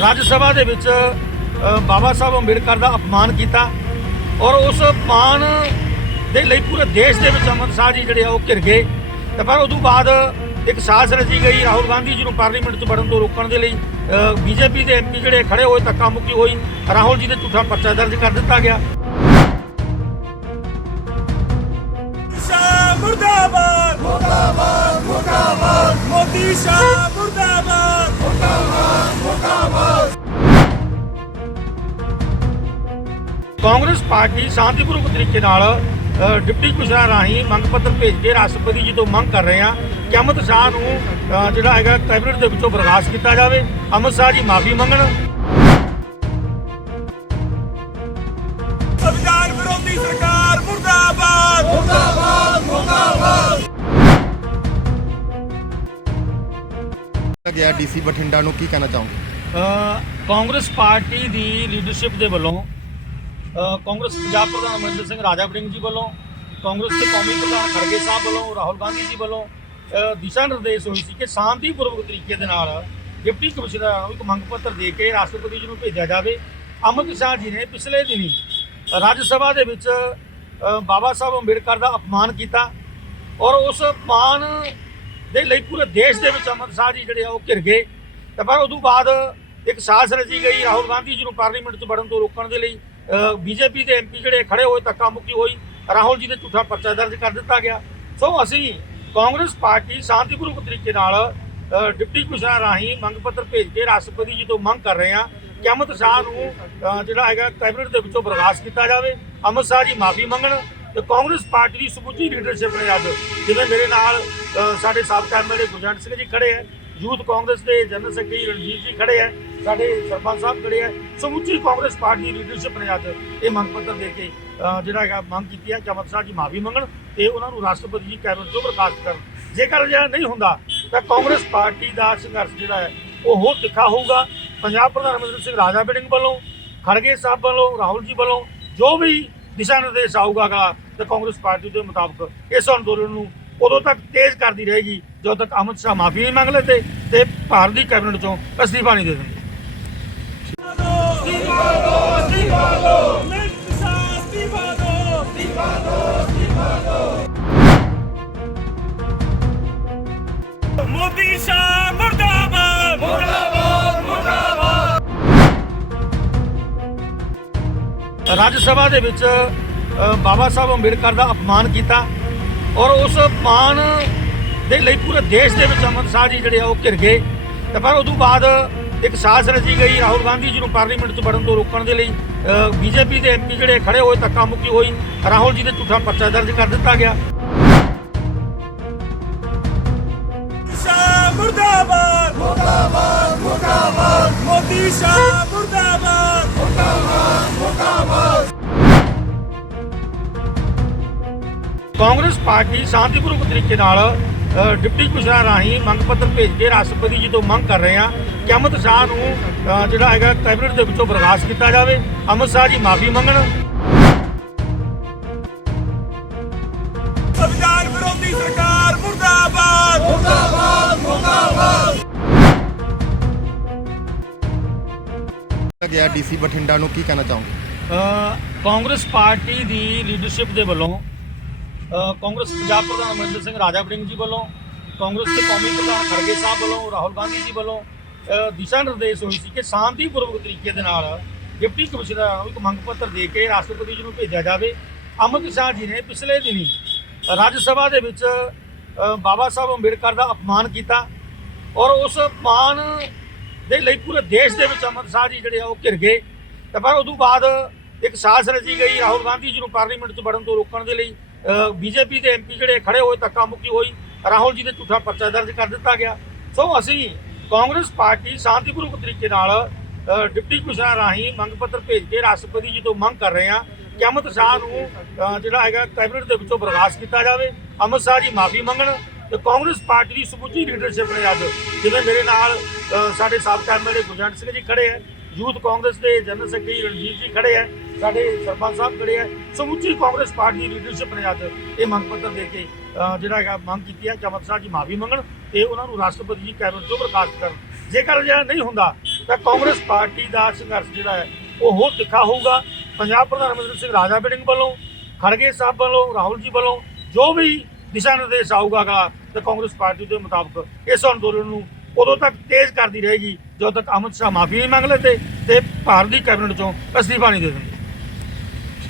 ਰਾਜ ਸਭਾ ਦੇ ਵਿੱਚ ਬਾਬਾ ਸਾਹਿਬ ਅੰਬੇਡਕਰ ਦਾ ਅਪਮਾਨ ਕੀਤਾ ਔਰ ਉਸ ਅਪਮਾਨ ਦੇ ਲਈ ਪੂਰੇ ਦੇਸ਼ ਦੇ ਵਿੱਚ ਅਮਨ ਸਾਹ ਜੀ ਜਿਹੜੇ ਆ ਉਹ ਘਿਰ ਗਏ ਤੇ ਪਰ ਉਦੋਂ ਬਾਅਦ ਇੱਕ ਸਾਜ਼ਿਸ਼ ਰਚੀ ਗਈ ਰਾਹੁਲ ਗਾਂਧੀ ਜੀ ਨੂੰ ਪਾਰਲੀਮੈਂਟ ਤੋਂ ਵੜਨ ਤੋਂ ਰੋਕਣ ਦੇ ਲਈ ਬੀਜੇਪੀ ਦੇ ਐਮਪੀ ਜਿਹੜੇ ਖੜੇ ਹੋਏ ਧੱਕਾ ਮੁੱਕੀ ਹੋਈ ਰਾਹੁਲ ਜੀ ਦੇ ਝੂਠਾ ਪਰਚਾ ਦਰਜ ਕਰ ਦਿੱਤਾ ਗਿਆ ਮੋਦੀ ਸ਼ਾਹ ਮੁਰਦਾਬਾਦ ਕਾਂਗਰਸ ਪਾਰਟੀ ਸ਼ਾਂਤੀਪੂਰਵਕ ਤਰੀਕੇ ਨਾਲ ਡਿਪਟੀ ਕਮਿਸ਼ਨਰ ਰਾਹੀਂ ਮੰਗ ਪੱਤਰ ਭੇਜ ਕੇ ਰਾਸ਼ਟਰਪਤੀ ਜੀ ਤੋਂ ਮੰਗ ਕਰ ਰਹੇ ਹਾਂ ਕਿ ਅਮਿਤ ਸ਼ਾਹ ਨੂੰ ਜਿਹੜਾ ਹੈਗਾ ਕੈਬਨਿਟ ਦੇ ਵਿੱਚੋਂ ਬਰਖਾਸਤ ਕੀਤਾ ਜਾਵੇ। ਅਮਿਤ ਸ਼ਾਹ ਜੀ ਮਾਫੀ ਮੰਗਣ। ਸੰਵਿਧਾਨ ਵਿਰੋਧੀ ਸਰਕਾਰ ਮੁਰਦਾਬਾਦ ਮੁਰਦਾਬਾਦ ਮੁਰਦਾਬਾਦ। ਗਿਆ ਡੀਸੀ ਬਠਿੰਡਾ ਨੂੰ ਕੀ ਕਹਿਣਾ ਚਾਹੋਗੇ? ਕਾਂਗਰਸ ਪਾਰਟੀ ਦੀ ਲੀਡਰਸ਼ਿਪ ਦੇ ਵੱਲੋਂ ਅ, ਕਾਂਗਰਸ ਪੰਜਾਬ ਪ੍ਰਧਾਨ ਅਮਰਿੰਦਰ ਸਿੰਘ ਰਾਜਾ ਵੜਿੰਗ ਜੀ ਵੱਲੋਂ ਕਾਂਗਰਸ ਦੇ ਕੌਮੀ ਪ੍ਰਧਾਨ ਖੜਗੇ ਸਾਹਿਬ ਵੱਲੋਂ ਰਾਹੁਲ ਗਾਂਧੀ ਜੀ ਵੱਲੋਂ ਅ, ਦਿਸ਼ਾ ਨਿਰਦੇਸ਼ ਹੋਏ ਸੀ ਕਿ ਸ਼ਾਂਤੀਪੂਰਵਕ ਤਰੀਕੇ ਦੇ ਨਾਲ ਡਿਪਟੀ ਕਮਿਸ਼ਨਰ ਨੂੰ ਇੱਕ ਮੰਗ ਪੱਤਰ ਦੇ ਕੇ ਰਾਸ਼ਟਰਪਤੀ ਜੀ ਨੂੰ ਭੇਜਿਆ ਜਾਵੇ। ਅਮਿਤ ਸ਼ਾਹ ਜੀ ਨੇ ਪਿਛਲੇ ਦਿਨੀ ਰਾਜ ਸਭਾ ਦੇ ਵਿੱਚ ਅ, ਬਾਬਾ ਸਾਹਿਬ ਅੰਬੇਡਕਰ ਦਾ ਅਪਮਾਨ ਕੀਤਾ ਔਰ ਉਸ ਅਪਮਾਨ ਦੇ ਲਈ ਪੂਰੇ ਦੇਸ਼ ਦੇ ਵਿੱਚ ਅਮਰ ਸ਼ਾਹ ਜੀ ਜਿਹੜੇ ਆ ਉਹ ਘਿਰ ਗਏ। ਤੇ ਪਰ ਉਦੋਂ ਬਾਅਦ ਇੱਕ ਸਾਜ਼ਿਸ਼ ਰਚੀ ਗਈ, ਰਾਹੁਲ ਗਾਂਧੀ ਜੀ ਨੂੰ ਪਾਰਲੀਮੈਂਟ 'ਚ ਵੜਨ ਤੋਂ ਰੋਕਣ ਦੇ ਲਈ ਬੀਜੇਪੀ ਦੇ ਐਮਪੀ ਜਿਹੜੇ ਖੜੇ ਹੋਏ ਧੱਕਾ ਮੁੱਕੀ ਹੋਈ, ਰਾਹੁਲ ਜੀ ਦੇ ਝੂਠਾ ਪਰਚਾ ਦਰਜ ਕਰ ਦਿੱਤਾ ਗਿਆ। ਸੋ ਅਸੀਂ ਕਾਂਗਰਸ ਪਾਰਟੀ ਸ਼ਾਂਤੀਪੂਰਵਕ ਤਰੀਕੇ ਨਾਲ ਡਿਪਟੀ ਕਮਿਸ਼ਨਰ ਰਾਹੀਂ ਮੰਗ ਪੱਤਰ ਭੇਜ ਕੇ ਰਾਸ਼ਟਰਪਤੀ ਜੀ ਤੋਂ ਮੰਗ ਕਰ ਰਹੇ ਹਾਂ ਕਿ ਅਮਿਤ ਸ਼ਾਹ ਨੂੰ ਜਿਹੜਾ ਹੈਗਾ ਕੈਬਨਿਟ ਦੇ ਵਿੱਚੋਂ ਬਰਖਾਸਤ ਕੀਤਾ ਜਾਵੇ। ਅਮਿਤ ਸ਼ਾਹ ਜੀ ਮਾਫੀ ਮੰਗਣ ਤੇ ਕਾਂਗਰਸ ਪਾਰਟੀ ਦੀ ਸਮੁੱਚੀ ਲੀਡਰਸ਼ਿਪ ਨੇ ਅੱਜ, ਜਿਵੇਂ ਮੇਰੇ ਨਾਲ ਸਾਡੇ ਸਾਬਕਾ ਐਮਐਲਏ ਗੁਰਜੰਟ ਸਿੰਘ ਜੀ ਖੜੇ ਹੈ, ਯੂਥ ਕਾਂਗਰਸ ਦੇ ਜਨਰਲ ਸੈਕਟਰੀ ਰਣਜੀਤ ਜੀ ਖੜੇ ਹੈ, ਸਾਡੇ ਸਰਪੰਚ ਸਾਹਿਬ ਖੜੇ ਹੈ, ਸਮੁੱਚੀ ਕਾਂਗਰਸ ਪਾਰਟੀ ਦੀ ਲੀਡਰਸ਼ਿਪ ਨੇ ਅੱਜ ਇਹ ਮੰਗ ਪੱਤਰ ਦੇ ਕੇ ਜਿਹੜਾ ਹੈਗਾ ਮੰਗ ਕੀਤੀ ਹੈ ਕਿ ਅਮਿਤ ਸਾਹਿਬ ਜੀ ਮਾਫੀ ਮੰਗਣ ਤੇ ਉਹਨਾਂ ਨੂੰ ਰਾਸ਼ਟਰਪਤੀ ਜੀ ਕੈਬਨਿਟ ਤੋਂ ਬਰਖਾਸਤ ਕਰਨ। ਜੇਕਰ ਅਜਿਹਾ ਨਹੀਂ ਹੁੰਦਾ, ਤਾਂ ਕਾਂਗਰਸ ਪਾਰਟੀ ਦਾ ਸੰਘਰਸ਼ ਜਿਹੜਾ ਹੈ, ਉਹ ਹੋਰ ਤਿੱਖਾ ਹੋਊਗਾ। ਪੰਜਾਬ ਪ੍ਰਧਾਨ ਅਮਰਿੰਦਰ ਸਿੰਘ ਰਾਜਾ ਬਿਡਿੰਗ ਵੱਲੋਂ, ਖੜਗੇ ਸਾਹਿਬ ਵੱਲੋਂ, ਰਾਹੁਲ ਜੀ ਵੱਲੋਂ, ਜੋ ਵੀ ਦਿਸ਼ਾ ਨਿਰਦੇਸ਼ ਆਊਗਾ ਗਾ ਤੇ ਕਾਂਗਰਸ ਪਾਰਟੀ ਦੇ ਮੁਤਾਬਕ ਇਸ ਅੰਦੋਲਨ ਨੂੰ ਉਦੋਂ ਤੱਕ ਤੇਜ਼ ਕਰਦੀ ਰਹੇਗੀ ਜਦੋਂ ਤੱਕ ਅਮਿਤ ਸ਼ਾਹ ਮਾਫੀ ਨਹੀਂ ਮੰਗ ਲੈਂਦੇ ਤੇ ਭਾਰਤ ਦੀ ਕੈਬਨਿਟ ਚੋਂ ਅਸਤੀਫਾ ਨਹੀਂ ਦੇ ਦਿੰਦੇ। ਅਸਤੀਫਾ ਦਿਓ ਰਾਜ ਸਭਾ ਦੇ ਵਿੱਚ ਬਾਬਾ ਸਾਹਿਬ ਅੰਬੇਡਕਰ ਦਾ ਅਪਮਾਨ ਕੀਤਾ ਔਰ ਉਸ ਅਪਮਾਨ ਦੇ ਲਈ ਪੂਰੇ ਦੇਸ਼ ਦੇ ਵਿੱਚ ਅਮਰ ਸ਼ਾਹ ਜੀ ਜਿਹੜੇ ਆ ਉਹ ਘਿਰ ਗਏ ਤੇ ਪਰ ਉਦੋਂ ਬਾਅਦ ਇੱਕ ਸਾਜ਼ਿਸ਼ ਰਚੀ ਗਈ ਰਾਹੁਲ ਗਾਂਧੀ ਜੀ ਨੂੰ ਪਾਰਲੀਮੈਂਟ 'ਚ ਵੜਨ ਤੋਂ ਰੋਕਣ ਦੇ ਲਈ ਬੀਜੇਪੀ ਦੇ ਐਮਪੀ ਜਿਹੜੇ ਖੜੇ ਹੋਏ ਧੱਕਾ ਮੁੱਕੀ ਹੋਈ ਰਾਹੁਲ ਜੀ ਦੇ ਝੂਠਾ ਪਰਚਾ ਦਰਜ ਕਰ ਦਿੱਤਾ ਗਿਆ ਮੁਰਦਾਬਾਦ ਮੁਰਦਾਬਾਦ ਮੁਰਦਾਬਾਦ ਮੋਦੀ ਸ਼ਾਹ ਕਾਂਗਰਸ ਪਾਰਟੀ ਸ਼ਾਂਤੀਪੂਰਵਕ ਤਰੀਕੇ ਨਾਲ ਡਿਪਟੀ ਕਮਿਸ਼ਨਰ ਰਾਹੀਂ ਮੰਗ ਪੱਤਰ ਭੇਜ ਕੇ ਰਾਸ਼ਟਰਪਤੀ ਜੀ ਤੋਂ ਮੰਗ ਕਰ ਰਹੇ ਹਾਂ ਕਿ ਅਮਿਤ ਸ਼ਾਹ ਨੂੰ ਜਿਹੜਾ ਹੈਗਾ ਕੈਬਨਿਟ ਦੇ ਵਿੱਚੋਂ ਬਰਖਾਸਤ ਕੀਤਾ ਜਾਵੇ। ਅਮਿਤ ਸ਼ਾਹ ਜੀ ਮਾਫੀ ਮੰਗਣ। ਸੰਵਿਧਾਨ ਵਿਰੋਧੀ ਸਰਕਾਰ ਮੁਰਦਾਬਾਦ। ਮੁਰਦਾਬਾਦ ਮੁਰਦਾਬਾਦ। ਗਿਆ ਡੀਸੀ ਬਠਿੰਡਾ ਨੂੰ ਕੀ ਕਹਿਣਾ ਚਾਹੋਗੇ? ਕਾਂਗਰਸ ਪਾਰਟੀ ਦੀ ਲੀਡਰਸ਼ਿਪ ਦੇ ਵੱਲੋਂ ਕਾਂਗਰਸ ਪੰਜਾਬ ਪ੍ਰਧਾਨ ਅਮਰਿੰਦਰ ਸਿੰਘ ਰਾਜਾ ਵੜਿੰਗ ਜੀ ਵੱਲੋਂ, ਕਾਂਗਰਸ ਦੇ ਕੌਮੀ ਪ੍ਰਧਾਨ ਖੜਗੇ ਸਾਹਿਬ ਵੱਲੋਂ, ਰਾਹੁਲ ਗਾਂਧੀ ਜੀ ਵੱਲੋਂ ਦਿਸ਼ਾ ਨਿਰਦੇਸ਼ ਹੋਈ ਸੀ ਕਿ ਸ਼ਾਂਤੀਪੂਰਵਕ ਤਰੀਕੇ ਦੇ ਨਾਲ ਡਿਪਟੀ ਕਮਿਸ਼ਨਰ ਨੂੰ ਇੱਕ ਮੰਗ ਪੱਤਰ ਦੇ ਕੇ ਰਾਸ਼ਟਰਪਤੀ ਜੀ ਨੂੰ ਭੇਜਿਆ ਜਾਵੇ। ਅਮਿਤ ਸ਼ਾਹ ਜੀ ਨੇ ਪਿਛਲੇ ਦਿਨੀ ਰਾਜ ਸਭਾ ਦੇ ਵਿੱਚ ਬਾਬਾ ਸਾਹਿਬ ਅੰਬੇਡਕਰ ਦਾ ਅਪਮਾਨ ਕੀਤਾ ਔਰ ਉਸ ਅਪਮਾਨ ਦੇ ਲਈ ਪੂਰੇ ਦੇਸ਼ ਦੇ ਵਿੱਚ ਅਮਰ ਸ਼ਾਹ ਜੀ ਜਿਹੜੇ ਆ ਉਹ ਘਿਰ ਗਏ। ਤੇ ਪਰ ਉਦੋਂ ਬਾਅਦ ਇੱਕ ਸਾਜ਼ਿਸ਼ ਰਚੀ ਗਈ ਰਾਹੁਲ ਗਾਂਧੀ ਜੀ ਨੂੰ ਪਾਰਲੀਮੈਂਟ 'ਚ ਵੜਨ ਤੋਂ ਰੋਕਣ ਦੇ ਲਈ। ਬੀਜੇਪੀ ਦੇ ਐਮਪੀ ਜਿਹੜੇ ਖੜੇ ਹੋਏ ਧੱਕਾ ਮੁੱਕੀ ਹੋਈ, ਰਾਹੁਲ ਜੀ ਦੇ ਝੂਠਾ ਪਰਚਾ ਦਰਜ ਕਰ ਦਿੱਤਾ ਗਿਆ। ਸੋ ਅਸੀਂ ਕਾਂਗਰਸ ਪਾਰਟੀ ਸ਼ਾਂਤੀਪੂਰਵਕ ਤਰੀਕੇ ਨਾਲ ਡਿਪਟੀ ਕਮਿਸ਼ਨਰ ਰਾਹੀਂ ਮੰਗ ਪੱਤਰ ਭੇਜ ਕੇ ਰਾਸ਼ਟਰਪਤੀ ਜੀ ਤੋਂ ਮੰਗ ਕਰ ਰਹੇ ਹਾਂ ਕਿ ਅਮਿਤ ਸ਼ਾਹ ਨੂੰ ਜਿਹੜਾ ਹੈਗਾ ਕੈਬਨਿਟ ਦੇ ਵਿੱਚੋਂ ਬਰਖਾਸਤ ਕੀਤਾ ਜਾਵੇ। ਅਮਿਤ ਸ਼ਾਹ ਜੀ ਮਾਫੀ ਮੰਗਣ ਤੇ ਕਾਂਗਰਸ ਪਾਰਟੀ ਦੀ ਸਮੁੱਚੀ ਲੀਡਰਸ਼ਿਪ ਨੇ ਅੱਜ ਜਿਵੇਂ ਮੇਰੇ ਨਾਲ ਸਾਡੇ ਸਾਬਕਾ ਐਮਐਲਏ ਗੁਰਜੰਟ ਸਿੰਘ ਜੀ ਖੜੇ ਹੈ, ਯੂਥ ਕਾਂਗਰਸ ਦੇ ਜਨਰਲ ਸੈਕਟਰੀ ਰਣਜੀਤ ਜੀ ਖੜੇ ਹੈ। ਸਾਡੇ ਸਰਪੰਚ ਸਾਹਿਬ ਜਿਹੜੇ ਹੈ ਸਮੁੱਚੀ ਕਾਂਗਰਸ ਪਾਰਟੀ ਦੀ ਲੀਡਰਸ਼ਿਪ ਨੇ ਅੱਜ ਇਹ ਮੰਗ ਪੱਤਰ ਦੇ ਕੇ ਜਿਹੜਾ ਹੈਗਾ ਮੰਗ ਕੀਤੀ ਹੈ ਕਿ ਅਮਿਤ ਸ਼ਾਹ ਜੀ ਮਾਫੀ ਮੰਗਣ ਤੇ ਉਹਨਾਂ ਨੂੰ ਰਾਸ਼ਟਰਪਤੀ ਜੀ ਕੈਬਨਿਟ ਤੋਂ ਬਰਖਾਸਤ ਕਰਨ। ਜੇਕਰ ਅਜਿਹਾ ਨਹੀਂ ਹੁੰਦਾ, ਤਾਂ ਕਾਂਗਰਸ ਪਾਰਟੀ ਦਾ ਸੰਘਰਸ਼ ਜਿਹੜਾ ਹੈ, ਉਹ ਹੋਰ ਤਿੱਖਾ ਹੋਊਗਾ। ਪੰਜਾਬ ਪ੍ਰਧਾਨ ਮੰਤਰੀ ਸਿੰਘ ਰਾਜਾ ਬਿੜਿੰਗ ਵੱਲੋਂ, ਖੜਗੇ ਸਾਹਿਬ ਵੱਲੋਂ, ਰਾਹੁਲ ਜੀ ਵੱਲੋਂ ਜੋ ਵੀ ਦਿਸ਼ਾ ਨਿਰਦੇਸ਼ ਆਊਗਾ ਗਾ ਤੇ ਕਾਂਗਰਸ ਪਾਰਟੀ ਦੇ ਮੁਤਾਬਕ ਇਸ ਅੰਦੋਲਨ ਨੂੰ ਉਦੋਂ ਤੱਕ ਤੇਜ਼ ਕਰਦੀ ਰਹੇਗੀ, ਜਦੋਂ ਤੱਕ ਅਮਿਤ ਸ਼ਾਹ ਮਾਫੀ ਨਹੀਂ ਮੰਗ ਲੈਂਦੇ ਤੇ ਭਾਰਤ ਦੀ ਕੈਬਨਿਟ ਚੋਂ ਅਸਤੀਫਾ ਨਹੀਂ ਦੇ ਦਿੰਦੇ।